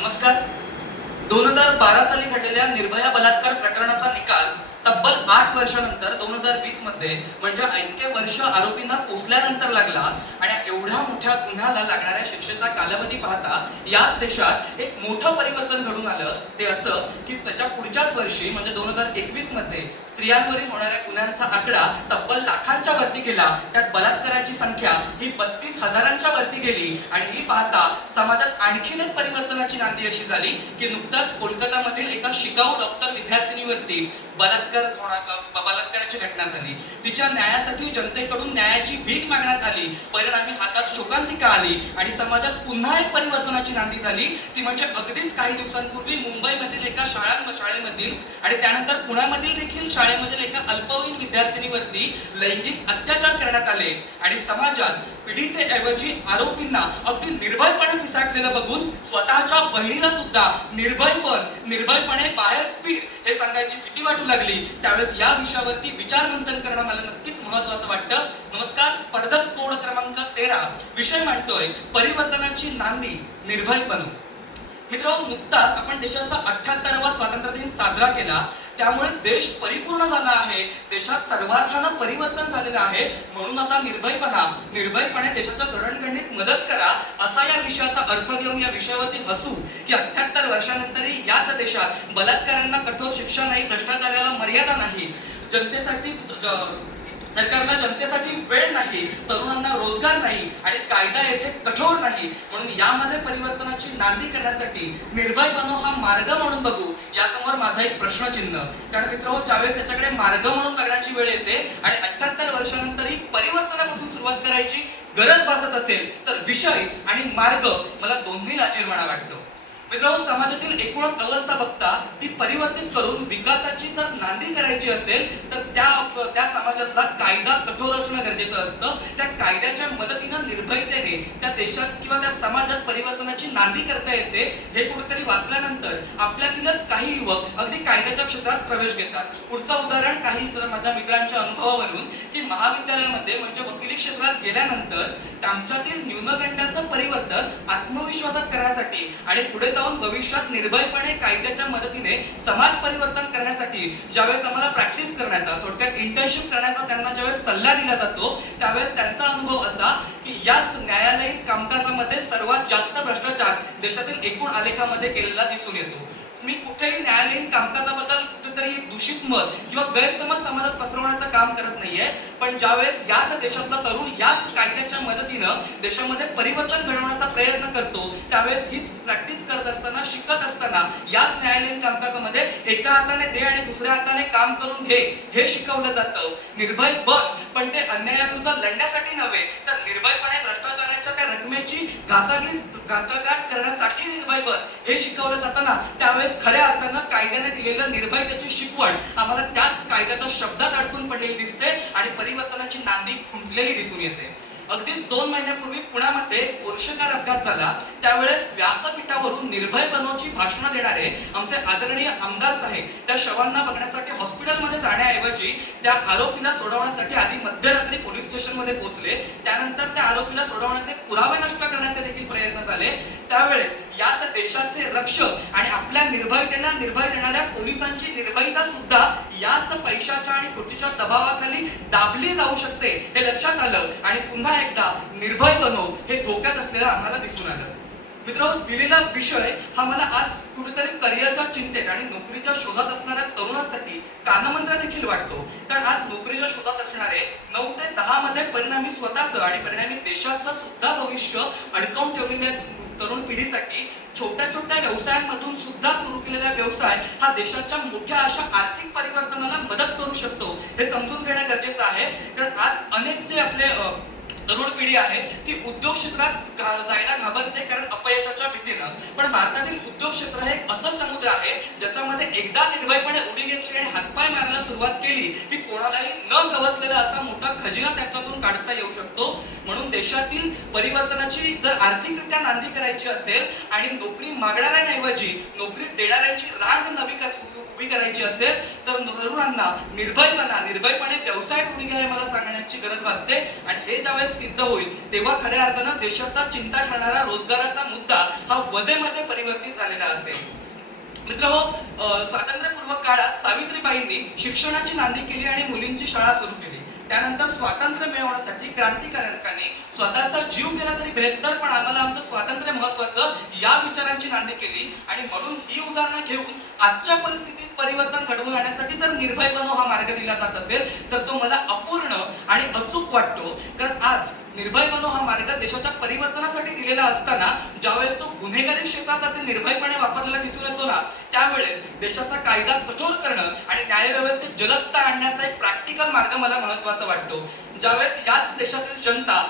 नमस्कार. दोन हजार बारा साली घडलेल्या निर्भया बलात्कार प्रकरणाचा निकाल तब्बल आठ वर्षानंतर दोन हजार वीसमध्ये म्हणजे ऐतके वर्ष आरोपींना पोचल्यानंतर लागला आणि एवढ्या मोठ्या गुन्ह्याला लागणाऱ्या शिक्षेचा कालावधी पाहता याच देशात एक मोठं परिवर्तन घडून आलं. ते असं की त्याच्या पुढच्याच वर्षी म्हणजे दोन हजार एकवीसमध्ये स्त्रियांवरील होणाऱ्या गुन्ह्यांचा आकडा तब्बल लाखांच्या वरती गेला. त्यात बलात्काराची संख्या ही बत्तीस हजारांच्या वरती गेली आणि ही पाहता समाजात आणखीन एक परिवर्तनाची नांदी अशी झाली की नुकताच कोलकातामधील एका शिकाऊ डॉक्टर विद्यार्थिनीवरती बलात्कार बलात्काराची घटना झाली. तिच्या न्यायासाठी जनतेकडून न्यायाची भीक मागण्यात आली. परिणामी हातात शोकांतिका आली आणि समाजात पुन्हा एक परिवर्तनाची नांदी झाली. ती म्हणजे अगदीच काही दिवसांपूर्वी मुंबईमधील एका शाळा शाळेमधील आणि त्यानंतर पुण्यामधील देखील शाळेमधील एका अल्पवयीन विद्यार्थिनीवरती लैंगिक अत्याचार करण्यात आले. आणि समाजात पीडितेऐवजी आरोपींना अगदी निर्भयपणे पिसाटलेलं बघून स्वतःच्या बहिणीला सुद्धा निर्भय निर्भयपणे बाहेर फिर हे सांगायची भीती वाटू लागली. त्यावेळेस या विषयावरती विचारमंथन करणं मला नक्कीच महत्वाचं वाटतं. नमस्कार स्पर्धक कोड क्रमांक तेरा. विषय मांडतोय. परिवर्तनाची नांदी निर्भय बनू. मित्रांनो नुकताच आपण देशाचा अठ्याहत्तरावा स्वातंत्र्य दिन साजरा केला. त्यामुळे देश परिपूर्ण झाला आहे. देशात सर्वार्थानं परिवर्तन झालेलं आहे. म्हणून आता निर्भयपणा निर्भयपणे देशाच्या जडणघडणीत मदत करा असा या विषयाचा अर्थ घेऊन या विषयावरती हसू की अठ्याहत्तर वर्षानंतरही याच देशात बलात्कारांना कठोर शिक्षा नाही भ्रष्टाचाराला मर्यादा नाही. जनतेसाठी सरकारला जनतेसाठी वेळ नाही तरुणांना रोजगार नाही आणि कायदा येथे कठोर नाही. म्हणून यामध्ये परिवर्तनाची नांदी करण्यासाठी निर्भय बनो हा मार्ग म्हणून बघू. यासमोर माझा एक प्रश्नचिन्ह. कारण मित्र हो, ज्यावेळेस त्याच्याकडे मार्ग म्हणून बघण्याची वेळ येते आणि अठ्याहत्तर वर्षानंतरही परिवर्तनापासून सुरुवात करायची गरज भासत असेल तर विषय आणि मार्ग मला दोन्ही लाजीरवाणा वाटतो मित्रांनो समाजातील एकूण अवस्था बघता ती परिवर्तित करून विकासाची जर नांदी करायची असेल तर त्या त्या समाजातला कायदा कठोर असणं गरजेचं असतं. त्या कायद्याच्या मदतीनं निर्भयतेने त्या देशात किंवा त्या समाजात परिवर्तनाची नांदी करता येते हे कुठेतरी वाचल्यानंतर आपल्यातीलच काही युवक अगदी कायद्याच्या क्षेत्रात प्रवेश घेतात. पुढचं उदाहरण काही तर माझ्या मित्रांच्या अनुभवावरून की महाविद्यालयामध्ये म्हणजे वकिली क्षेत्रात गेल्यानंतर त्यांच्यातील न्यूनगंडाचं परिवर्तन आत्मविश्वासात करण्यासाठी आणि पुढे जाऊन भविष्यात निर्भयपणे कायद्याच्या मदतीने समाज परिवर्तन करण्यासाठी ज्यावेळेस आम्हाला प्रॅक्टिस करण्याचा थोडक्यात इंटर्नशिप करण्याचा त्यांना ज्यावेळेस सल्ला दिला जातो त्यावेळेस त्यांचा अनुभव असा की याच न्यायालयीन कामकाजामध्ये सर्वात जास्त भ्रष्टाचार देशातील एकूण आलेखामध्ये केलेला दिसून येतो. मी कुठेही न्यायालयीन कामकाजाबद्दल तर ही दूषित मत किंवा गैरसमज समाजात पसरवण्याचं काम करत नाहीये. पण ज्यावेळेस याच देशातला तरुण याच कायद्याच्या मदतीनं देशामध्ये परिवर्तन घडवण्याचा प्रयत्न करतो त्यावेळेस हीच प्रॅक्टिस करत असताना शिकत असताना याच न्यायालयीन कामकाजामध्ये एका हाताने दे आणि दुसऱ्या हाताने काम करून घे हे शिकवलं जातं. निर्भय बन पण ते अन्यायाविरुद्ध लढण्यासाठी नव्हे तर निर्भयपणे भ्रष्टाचाराच्या त्या रकमेची घासाघीस घाटाघाट करण्यासाठी निर्भय हे शिकवलं जाताना त्यावेळेस खऱ्या अर्थानं कायद्याने दिलेलं निर्भयतेची शिकवण. आम्हाला त्याच कायद्याच्या शब्दात अडकून पडलेली दिसते आणि परिवर्तनाची नांदी खुंटलेली दिसून येते. अगदीच दोन महिन्यापूर्वी पुण्यामध्ये पुरुषकार अपघात झाला. त्यावेळेस व्यासपीठावरून निर्भय बनवची भाषणं देणारे आमचे आदरणीय आमदार साहेब त्या शवांना बघण्यासाठी हॉस्पिटलमध्ये जाण्याऐवजी त्या आरोपीला सोडवण्यासाठी आधी मध्यरात्री पोलीस स्टेशनमध्ये पोहोचले. त्यानंतर त्या आरोपीला सोडवण्याचे पुरावे नष्ट करण्याचे देखील प्रयत्न झाले. त्यावेळेस देशाचे रक्षक आणि आपल्या निर्भयतेला निर्भय देणाऱ्या पोलिसांची निर्भयता सुद्धा याच पैशाच्या आणि खुर्चीच्या दबावाखाली दाबली जाऊ शकते हे लक्षात आलं आणि पुन्हा एकदा निर्भय बनो हे धोक्यात असलेलं आम्हाला दिसून आलं. मित्रांनो दिलेला विषय हा मला आज कुठेतरी करिअरच्या चिंतेत आणि नोकरीच्या शोधात असणाऱ्या तरुणांसाठी कानमंत्र देखील वाटतो. कारण आज नोकरीच्या शोधात असणारे नऊ ते दहा मध्ये परिणामी स्वतःचं आणि परिणामी देशाचं सुद्धा भविष्य अडकावून ठेवलेल्या तरुण पिढीसाठी छोट्या छोट्या व्यवसायांमधून सुद्धा सुरू केलेला व्यवसाय हा देशाच्या मोठ्या अशा आर्थिक परिवर्तनाला मदत करू शकतो हे समजून घेणं गरजेचं आहे. कारण आज अनेक जे आपले तरुण पिढी आहे ती उद्योग क्षेत्रात जायला घाबरते कारण अपयशाच्या भीतीनं. पण भारतातील उद्योग क्षेत्र हे एक असं समुद्र आहे ज्याच्यामध्ये एकदा निर्भयपणे उडी घेतली आणि हातपाय मारायला सुरुवात केली की कोणालाही न गवसलेला असा मोठा खजिना त्याच्यातून काढता येऊ शकतो. म्हणून देशातील परिवर्तनाची जर आर्थिकरित्या नांदी करायची असेल आणि नोकरी मागणाऱ्यांऐवजी नोकरी देणाऱ्यांची रांग नवी उभी करायची असेल तर तरुणांना निर्भयपणा निर्भयपणे व्यवसायात उडी घ्या हे मला सांगण्याची गरज भासते. आणि हे ज्यावेळेस सिद्ध होईल. तेव्हा खऱ्या अर्थानं देशाचा चिंता ठरणारा रोजगाराचा मुद्दा हा वजेमध्ये परिवर्तित झालेला असेल. मित्र हो स्वातंत्र्यपूर्व काळात सावित्रीबाईंनी शिक्षणाची नांदी केली आणि मुलींची शाळा सुरू केली. त्यानंतर स्वातंत्र्य मिळवण्यासाठी क्रांतिकारकांनी स्वतःचा जीव गेला तरी बेहत्तर पण आम्हाला आमचं स्वातंत्र्य महत्वाचं या विचारांची नांदी केली. आणि म्हणून ही उदाहरणं घेऊन आजच्या परिस्थितीत परिवर्तन घडवून आणण्यासाठी जर निर्भय बनो हा मार्ग दिला जात असेल तर तो मला अपूर्ण आणि अचूक वाटतो. कारण आज निर्भय मनो हा मार्ग देशाच्या परिवर्तनासाठी दिलेला असताना ज्यावेळेस तो गुन्हेगारी क्षेत्रात ते निर्भयपणे वापरलेला दिसून येतो ना त्यावेळेस देशाचा कायदा कठोर करणं आणि न्यायव्यवस्थेत जलदता आणण्याचा एक प्रॅक्टिकल मार्ग मला महत्त्वाचा वाटतो. ज्यावेळेस याच देशातील जनता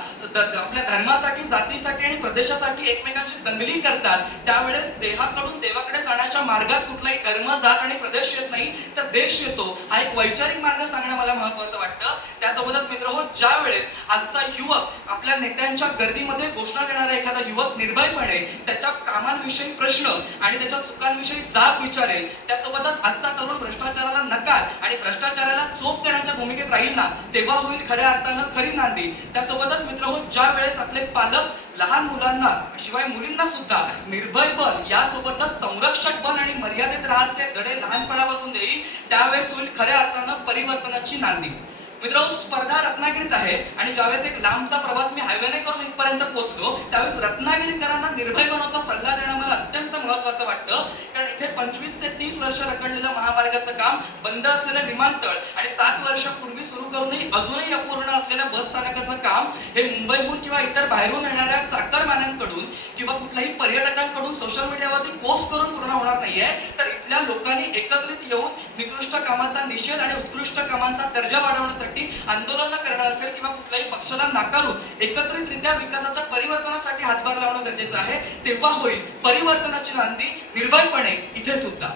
आपल्या धर्मासाठी जातीसाठी आणि प्रदेशासाठी एकमेकांशी दंगली करतात त्यावेळेस देहाकडून देवाकडे जाण्याच्या मार्गात कुठलाही धर्म जात आणि प्रदेश येत नाही तर देश येतो. हा एक वैचारिक मार्ग सांगणं मला महत्वाचं वाटतं. त्यासोबतच मित्र हो ज्या वेळेस आजचा युवक आपल्या नेत्यांच्या गर्दीमध्ये घोषणा देणारा एखादा युवक निर्भयपणे त्याच्या कामांविषयी प्रश्न आणि त्याच्या चुकांविषयी जाब विचारेल त्यासोबतच आजचा तरुण भ्रष्टाचाराला नकार आणि भ्रष्टाचाराला चोप देण्याच्या भूमिकेत राहील ना तेव्हा होईल खऱ्या हातानं खरी नांदी. त्यासोबतच मित्र हो ज्या वेळेस आपले पालक लहान मुलांना शिवाय मुलींना सुद्धा निर्भय बन यासोबतच संरक्षक बन आणि मर्यादित राहायचे धडे लहानपणापासून देईल त्यावेळेस होईल खऱ्या अर्थानं परिवर्तनाची नांदी. मित्रांनो स्पर्धा रत्नागिरीत आहे आणि ज्यावेळेस एक लांबचा प्रवास मी हायवेने करून इथपर्यंत पोहोचलो त्यावेळेस रत्नागिरीकरांना निर्भय बनवता सल्ला देणं मला अत्यंत महत्वाचं वाटतं. कारण इथे पंचवीस ते तीस वर्ष रखडलेलं महामार्गाचं काम बंद असलेलं विमानतळ आणि सात वर्षापूर्वी करूनही अजूनही अपूर्ण असलेल्या बस स्थानकाचं काम हे मुंबईहून किंवा इतर बाहेरून येणाऱ्या चाकरमान्यांकडून किंवा कुठल्याही पर्यटकांकडून सोशल मीडियावरती पोस्ट करून पूर्ण होणार नाहीये. तर इथल्या लोकांनी एकत्रित येऊन निकृष्ट कामाचा निषेध आणि उत्कृष्ट कामांचा दर्जा वाढवण्यासाठी आंदोलन करणं असेल किंवा कुठल्याही पक्षाला नाकारून एकत्रितरित्या विकासाच्या परिवर्तनासाठी हातभार लावणं गरजेचं आहे तेव्हा होईल. परिवर्तनाची नांदी निर्भयपणे इथे सुद्धा.